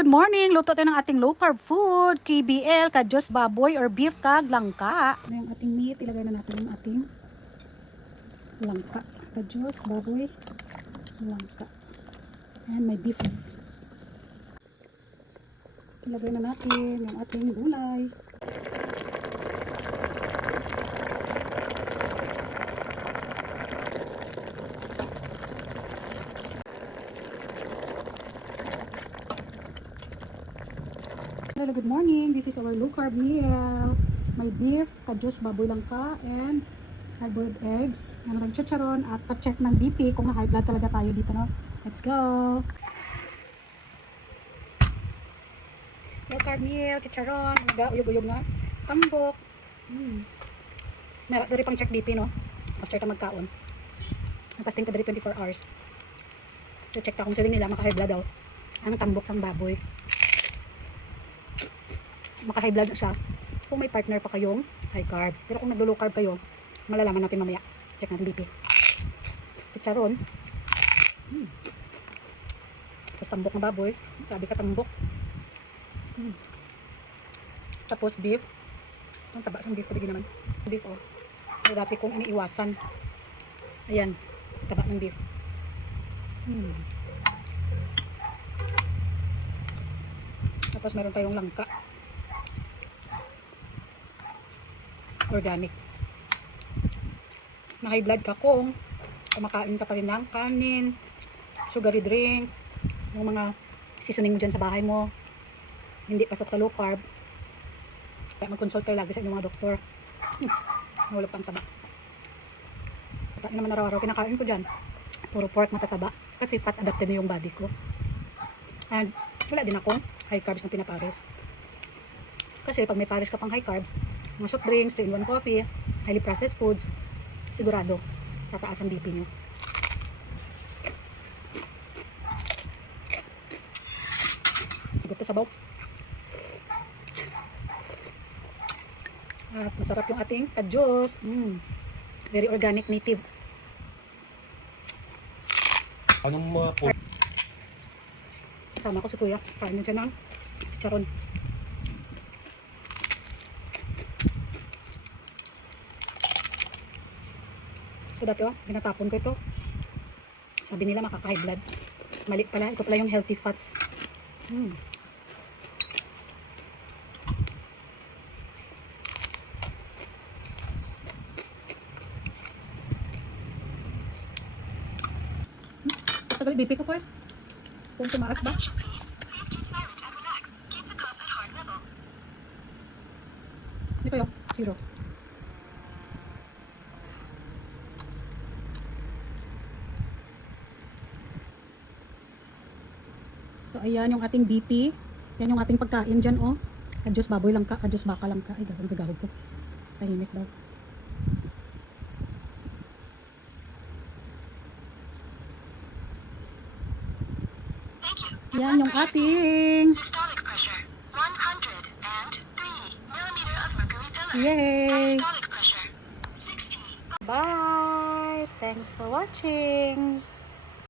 good morning. Luto tayo ng ating low carb food, KBL, kadyos baboy or beef kag langka. Ito yung ating meat, ilagay na natin yung ating langka, kadyos baboy, langka. And may beef. Ilagay na natin yung ating gulay. Hello, good morning. This is our low carb meal. May beef, kadyos, baboy langka, and hard-boiled eggs. Meron tayong chicharon at pa-check ng BP kung na-high blood talaga tayo dito, no? Let's go! Low carb meal, chicharon, uyog-uyog na, tambok. Meron dari pang check BP, no? After ka magkaon. Nagpasting ka dari 24 hours. So check ka kung sabi nila maka-high blood daw. Ang tambok sang baboy. Maka-high blood na siya kung may partner pa kayong high carbs. Pero kung naglo-low carb kayo, malalaman natin mamaya. Check natin BP. Chicharon. So, tambok na baboy. Sabi ka tambok. Tapos beef. Ang taba ng beef. Pwede naman. Beef, oh. So, dati kong iniiwasan. Ayan. Taba ng beef. Tapos meron tayong langka. Organic. Na high blood ka kung kumakain ka pa rin ng kanin, sugary drinks, yung mga seasoning mo dyan sa bahay mo, hindi pasok sa low carb. Kaya mag-consult kayo lagi sa inyong mga doktor. Wala pang taba. Kaya naman araw-araw kinakain ko dyan. Puro pork matataba. Kasi fat adapted na yung body ko. And wala din ako high carbs na pinapares. Kasi pag may pares ka pang high carbs, mga soft drinks, 3-in-1 coffee, highly processed foods, sigurado tataas ang BP nyo. Ito sabaw. At masarap yung ating kadyos. Very organic, native. Anong mga food? Kasama ko si kuya. Kain na siya ng chicharon. Ito dati, oh, pinatapon ko ito. Sabi nila makaka-high blood. Mali pala, ito pala yung healthy fats. Tagal BP ko po eh. Kung tumaas ba? Dito yung 0. So, ayan yung ating BP. Yan yung ating pagkain dyan, oh. Kadyos baboy lang ka, kadyos baka lang ka. Ay, gagawin ko. Tahimik daw. Yan yung ating Systolic pressure 103 millimeter of mercury pillar. yay! Systolic pressure 60. Bye! Thanks for watching!